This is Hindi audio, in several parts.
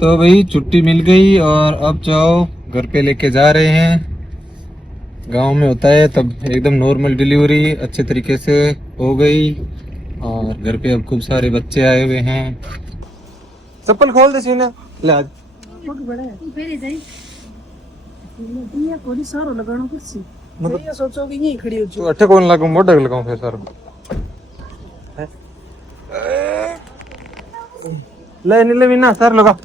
तो भाई छुट्टी मिल गई और अब जाओ घर पे लेके जा रहे हैं। गांव में होता है तब एकदम नॉर्मल डिलीवरी अच्छे तरीके से हो गई और घर पे अब खूब सारे बच्चे आए हुए हैं। चप्पल खोल दे सीने ले आज मतलब ये सोचो कि यही खड़ी हो तो अठे कौन लागू मोढ़ लगाऊं फिर सर ले नीले मीना सर लगा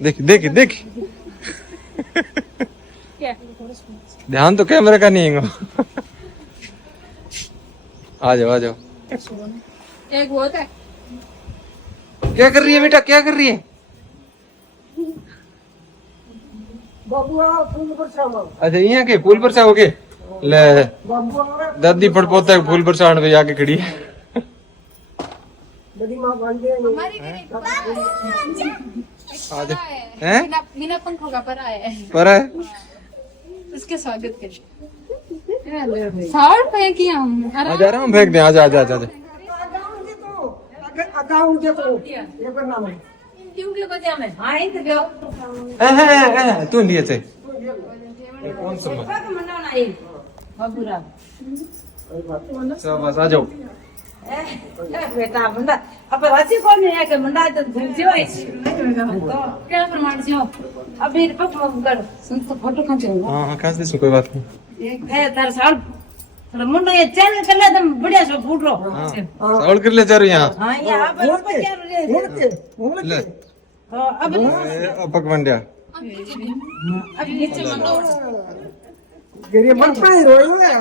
देख देख देख ध्यान तो कैमरे का नहीं है। आ जाओ एक बहुत है। क्या कर रही है बेटा क्या कर रही है? अच्छा यहाँ के फूल पर हो गए ले दादी पड़ पोता है फूल पर पे आके खड़ी है। बिना पंखों का परा है उसके स्वागत कर साड़ फेंक किया हम आ जा रहा हूँ फेंक दे आजा आजा आजा तू लिए थे कौन सा बस आ जाओ बेटा मुंडा अब राजी कौन है के मुंडा तो जो है क्या प्रमाण से अभी पक कर तो फोटो खींचो हां खींच दे कोई बात नहीं एक है तार साल मुंडा ये चैनल कर ले तुम बढ़िया सो फूट रो साल कर ले चारो यहां हां यहां पर क्या रे ले अब पक बन गया अब नीचे मंडो गिरी मन पे रोयो है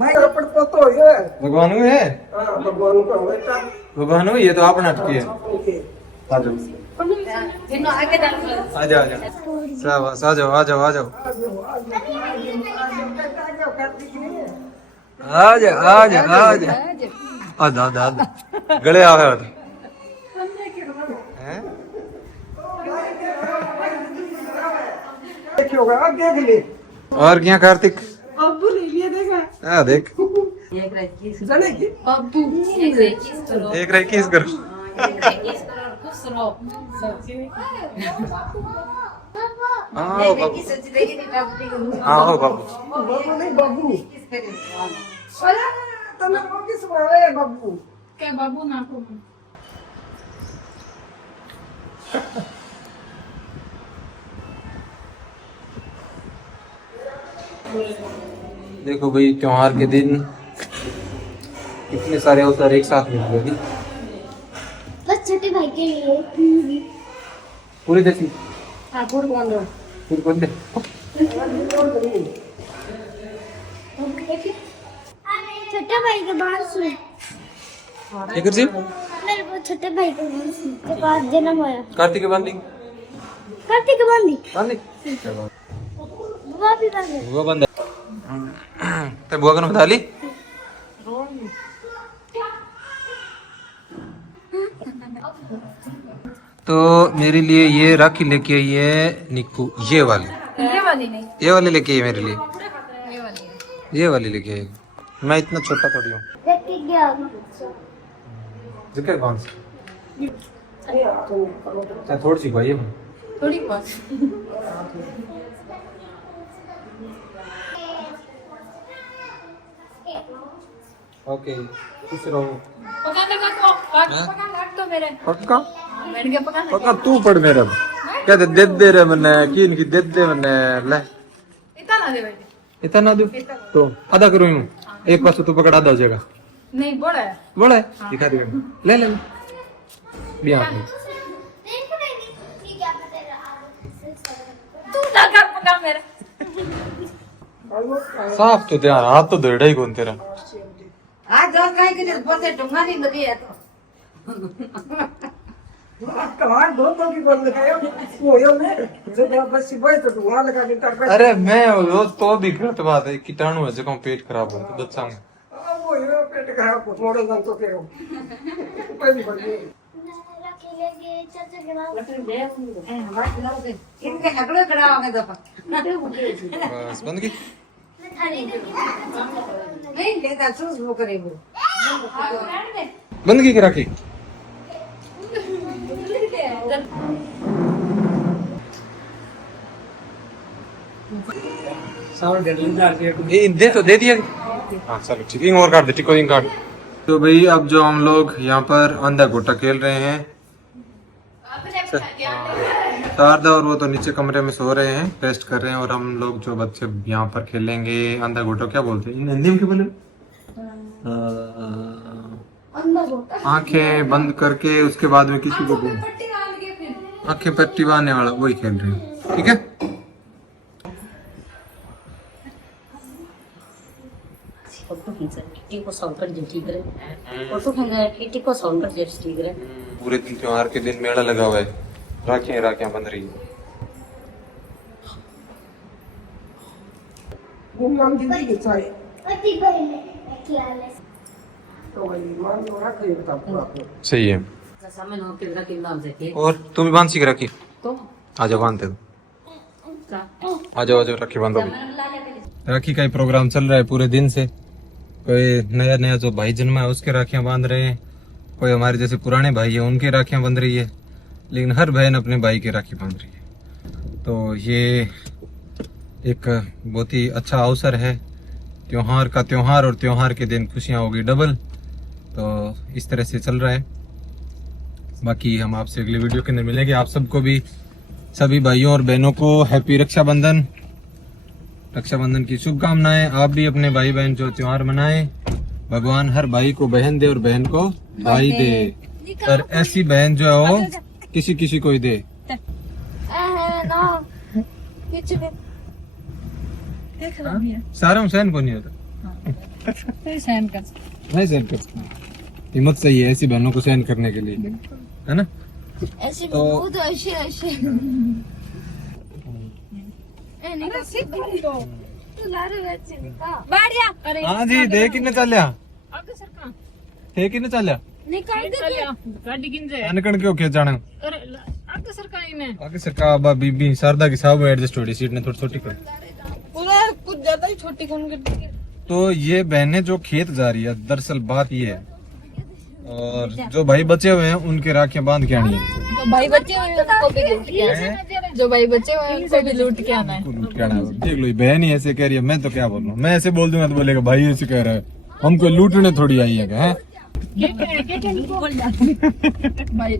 भाई पड़ तो है भगवान को है हां भगवान को बेटा भगवान को ये तो आप नाटक है आ जाओ जिनो आगे डाल आ जाओ शाबाश आ जाओ आ जाओ आ जाओ आ जा आ जा आ जा आ दा दा गले आवे हैं देखियोगा अब देख ले और क्या कार्तिक अब्बू ले लिए देखा आ देख एक रात जाने की बाबू एक रात किस करो एक रही किस करो किस करो खुश रहो आओ बाबू किस सच देगी नहीं बाबू आओ बाबू बाबू नहीं बाबू किस करे अरे तने को किस मारे बाबू क्या बाबू ना को देखो भाई त्योहार के दिन इतने सारे अवसर एक साथ मिल गए बस छोटे भाई के लिए पूरी देखी ठाकुर कौन है फिर कौन दे छोटा भाई के बाल सुन एक जी मेरे को छोटे भाई के बाल सुन के बाद जन्म होया कार्तिक के बांधी कार्तिक बांधी बांधी बुआ भी बांधे वो बंद ते बुआ को बता ली तो मेरे लिए ये राखी लेके आई है निक्कू ये वाली नहीं ये वाली लेके आई मेरे लिए ये वाली ये वाली लेके आई मैं इतना छोटा थोड़ी हूँ देख के गया जिक्र कौन सी थोड़ी सी भाई है थोड़ी बहुत ओके खुश रहो पका लगा को पका लाग तो मेरे पक्का मैंने क्या पका पक्का तू पढ़ मेरा क्या दे रहे मन्ने की इनकी दे मन्ने ले इतना ना दे बेटे इतना दो तो आधा करूँ यूं एक पास तो पकड़ा आधा हो जाएगा नहीं बड़ा है बड़ा है दिखा दे ले ले बिया तू लगा पका मेरे साफ तो यार हाथ तो धोड़ा ही कौन तेरा आज जो काहे के बोलते डुंगा नहीं लगी है तो कहां दो तो की बंद है वो यो में जो बस सिवाय तो वहां लगा के कर अरे मैं वो तो भी गलत बात है कीटाणु है जो पेट खराब हो तो बच्चा वो यो पेट खराब को थोड़ा जन तो करो पहली बार राखी लेके चाचा के नाम इनके अगले कराओगे तो बस बंद की नहीं लेता सूस वो करेंगे बंद की राखी। दे तो दे दिया। हाँ चलो ठीक है, और काट दे, टिको काट। तो भाई अब जो हम लोग यहाँ पर अंधा गोटा खेल रहे हैं, शारदा और वो तो नीचे कमरे में सो रहे हैं, रेस्ट कर रहे हैं, और हम लोग जो बच्चे यहाँ पर खेलेंगे अंधा गोटा, क्या बोलते हैं हिंदी में, क्या बोले, आंखें बंद करके उसके बाद में किसी को आंखें पट्टी बांधने वाला, वही खेल रहे हैं। ठीक है, फोटो खींचा टीटी को साउंड कर दे, ठीक है। फोटो खींचा टीटी को साउंड कर दे, ठीक है। पूरे दिन त्योहार के दिन मेला लगा हुआ है, राखियां राखियां बंध रही है। वो मान दी नहीं चाहिए अति बहने ख्याल है। तो भाई मान लो रख ले बता। सही है। सामने नो के के नाम से थे और तू भी बांध सीख राखी, तो आ जाओ बांधते दो, आ जाओ राखी बांधो। राखी का ही प्रोग्राम चल रहा है पूरे दिन से। कोई नया नया जो भाई जन्मा है उसके राखियां बांध रहे हैं, कोई हमारे जैसे पुराने भाई है उनके राखियां बंध रही है, लेकिन हर बहन अपने भाई की राखी बांध रही है। तो ये एक बहुत ही अच्छा अवसर है, त्योहार का त्योहार, और त्योहार के दिन खुशियां होगी डबल। तो इस तरह से चल रहा है। बाकी हम आपसे अगले वीडियो के अंदर मिलेंगे। आप सबको भी, सभी भाइयों और बहनों को हैप्पी रक्षाबंधन, रक्षाबंधन की शुभकामनाएं। आप भी अपने भाई बहन जो त्योहार मनाएं, भगवान हर भाई को बहन दे और बहन को भाई दे, और ऐसी बहन जो है वो किसी किसी को ही दे। सारा हुसैन को नहीं होता, सहन कर नहीं सहन कर सकता। हिम्मत सही है ऐसी बहनों को सहन करने के लिए, है ना। ऐसे तो बहुत ऐसे ऐसे हाँ जी, दे किन्ने चलिया, थे किन्ने चलिया, अनकण क्यों के जाना आगे सरकार। बीबी शारदा की साहब एडजस्ट हो रही, सीट ने थोड़ी छोटी कर, पूरा कुछ ज्यादा ही छोटी कौन करती है। तो ये बहनें जो खेत जा रही है, दरअसल बात ये है, और जो भाई बचे हुए हैं उनके राखियां बांध के आनी है। जो भाई बच्चे हुए हैं उनको भी लूट के आना है, जो भाई बच्चे हुए हैं उनको भी लूट के आना है। लूट के आना है। देख लो, बहन ही ऐसे कह रही है, मैं तो क्या बोल रहा हूँ, मैं ऐसे बोल दूंगा तो बोलेगा भाई ऐसे कह रहा है, हमको लूटने थोड़ी आई है। भाई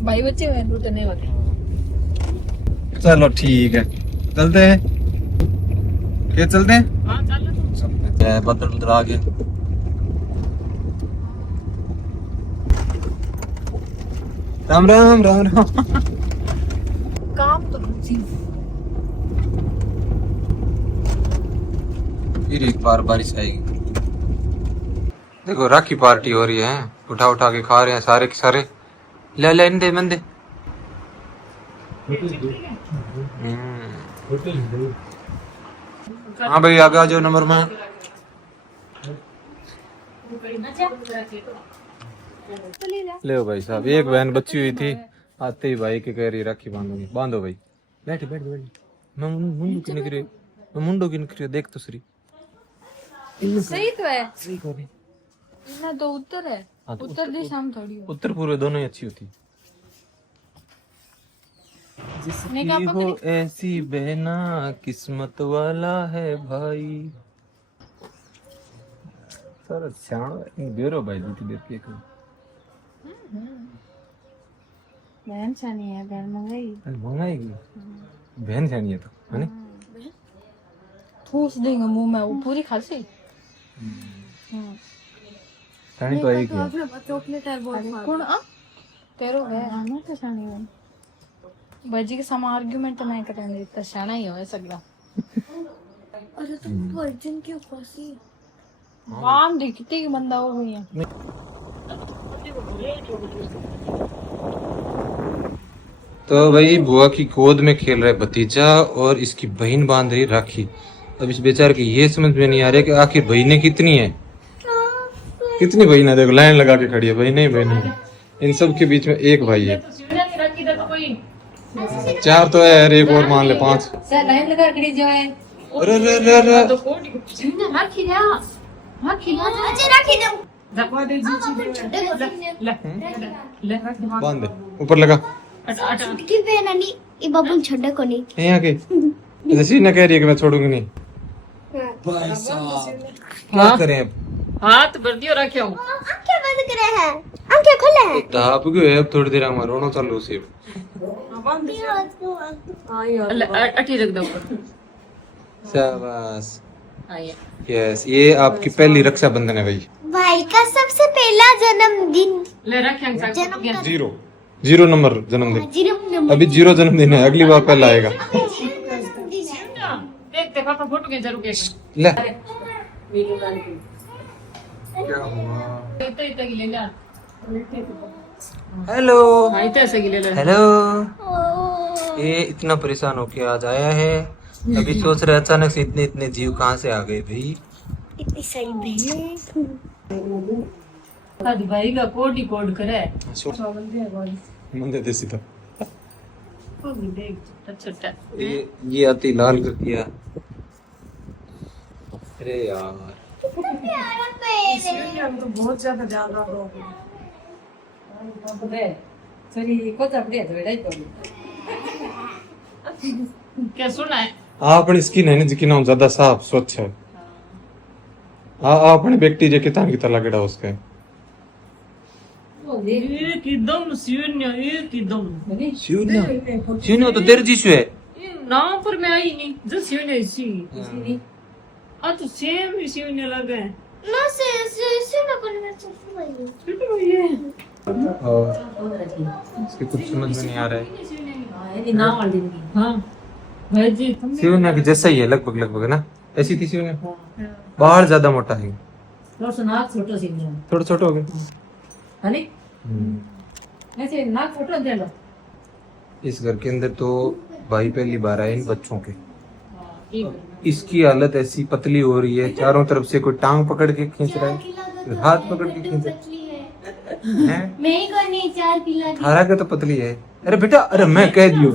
भाई बच्चे हुए हैं, लूटने होते। चलो ठीक है, चलते हैं, क्या चलते हैं, बदल बदल आ गए। राम राम राम राम। काम तो फिर एक बार बारिश आएगी। देखो राखी पार्टी हो रही है, उठा उठा के खा रहे हैं सारे के सारे। ले ले इंदे मंदे। हाँ भाई आगे आ जाओ नंबर में। ले भाई साहब, एक बहन बची हुई थी, आते ही भाई के कह रही राखी बांधूंगी। बांधो भाई, बैठ बैठ बैठ। मैं मुंडू की निकली, मैं मुंडो की निकली, देख तो सही सही तो है, सही कह ना तो उत्तर है, उत्तर दिशा में थोड़ी उत्तर पूर्व दोनों ही अच्छी होती। जिसकी हो ऐसी बहना किस्मत वाला है भाई। सर सियाणो बेरो भाई दूती देती है। बहन छानी है, बहन मंगाई मंगाएगी, बहन छानी है तो है ना, ठूस देंगे मुंह में, वो पूरी खासी छानी तो आएगी। चॉकलेट है बहुत कौन आ तेरो है ना तो छानी है बाजी के समा आर्गुमेंट नहीं करेंगे, इतना शाना ही हो सगला। अरे तुम वर्जिन की उपासी काम दिखते कि बंदा हो गई है। तो भाई बुआ की गोद में खेल रहा है भतीजा और इसकी बहन बांध रही राखी। अब इस बेचारे की ये समझ में नहीं आ रहा कि आखिर बहनें कितनी है, कितनी बहन है। देखो लाइन लगा के खड़ी है, बहनें ही बहनें हैं। इन सब के बीच में एक भाई है, 4 तो है, एक और मान ले 5। लाइन लगा के जो है अरे अरे अरे अच्छा राखी दो बांध दे ऊपर लगा छुटकी पे नानी ये बबुल छड्डे को नहीं यहाँ के जैसी ना कह रही है कि मैं छोड़ूंगी नहीं भाई साहब क्या करें अब हाथ भर दियो रखे हूँ आंखें बंद करे हैं आंखें खोले हैं दाप गयो है अब थोड़ी देर हमारा रोना चालू से अठी रख दो ऊपर शाबाश आइए यस ये आपकी पहली रक्षाबंधन है भाई भाई का सबसे पहला जन्मदिन ले रखे जीरो नंबर जन्मदिन जीरो अभी 0 जन्मदिन है अगली बार पहला आएगा देखते पापा फोटो के जरूर के ले क्या हुआ इतना इतना की ले ला हेलो हाँ इतना ऐसे की ले ला हेलो ये इतना परेशान होके आज आया है अभी सोच रहे अचानक से इतने इतने जीव कहाँ से आ गए भाई इतनी सारी बहनें आज भाई का कोड ही कोड करे मंदे देसी तो देख छोटा ये आती लाल कर दिया अरे यार प्यारा पेड़ तो बहुत ज्यादा ध्यान रखो सरी को चपड़े तो बेटा तो क्या सुना है अपनी स्किन है ना जिसकी नाम ज्यादा साफ स्वच्छ है अपने बैक्टीरिया कितना कितना लगेगा उसके एकदम शून्य एकदम शून्य तो देर जीशु है ये नाम पर मैं आई नहीं जो शून्य सी आ तो सेम ही शून्य लगा है ना से ना कोने में चुप भाई छोटू भैया और इसके कुछ समझ में नहीं आ रहा है ये नाम वाली हाँ भाई जी शिवन्या की जैसा ही है लगभग लगभग ना ऐसी थी शिवन्या बाहर ज्यादा मोटा है थोड़ा नाक छोटा सी थोड़ा छोटा हो गया है नहीं ऐसे नाक छोटा दे लो इस घर के अंदर तो भाई पहली बार आए इन बच्चों के इसकी हालत ऐसी पतली हो रही है चारों तरफ से कोई टांग पकड़ के खींच रहा है हाथ पकड़ के खींच रहा है मैं ही करनी 4 किलो की थारा का तो पतली है अरे बेटा अरे मैं कह दियो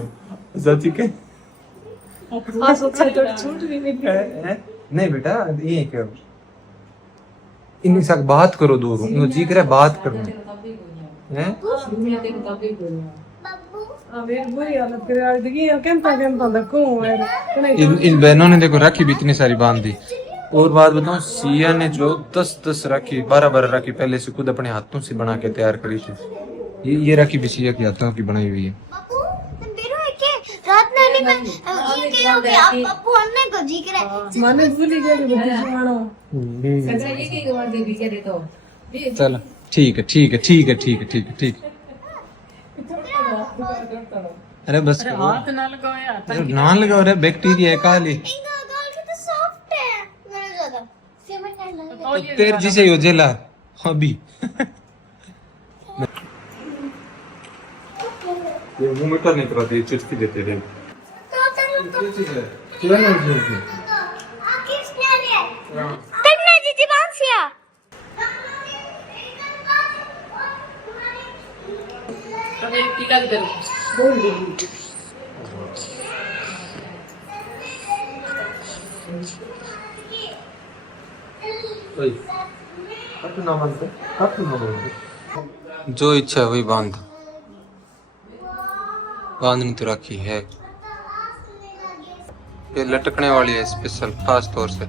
सच्ची के हाँ सोचा तो छूट भी नहीं नहीं बेटा ये क्या इनके साथ बात करो दूर इनको जी करे बात करो हैं अबे बुरी हालत करे आज देखिए केंता देखो इन बहनों ने देखो राखी भी इतनी सारी बांध दी और बात बताऊं सिया ने जो 10 राखी 12 राखी पहले से खुद अपने हाथों से बना के तैयार करी थी ये राखी भी सिया के हाथों की बनाई हुई है बापू तुम बेरो है के रात में नहीं ये के हो गया आप बापू हमने को जी करे माने भूली गई बुद्धि सुनानो चलो ठीक है ठीक है ठीक है ठीक है ठीक है ठीक है अरे बस करो हाथ ना लगाओ यार अरे ना लगाओ रे बैक्टीरिया है काली इनका गाल की तो सॉफ्ट है मेरे ज्यादा सीमेंट नहीं लगा तो तेरे जिसे हो जेला अभी ये मुंह में नहीं करा दे चुटकी देते रहे तन्ना जी जीवांशिया अब एक टीका भी करो जो इच्छा है वही बांधनी तो रखी है ये लटकने वाली है स्पेशल खास तौर से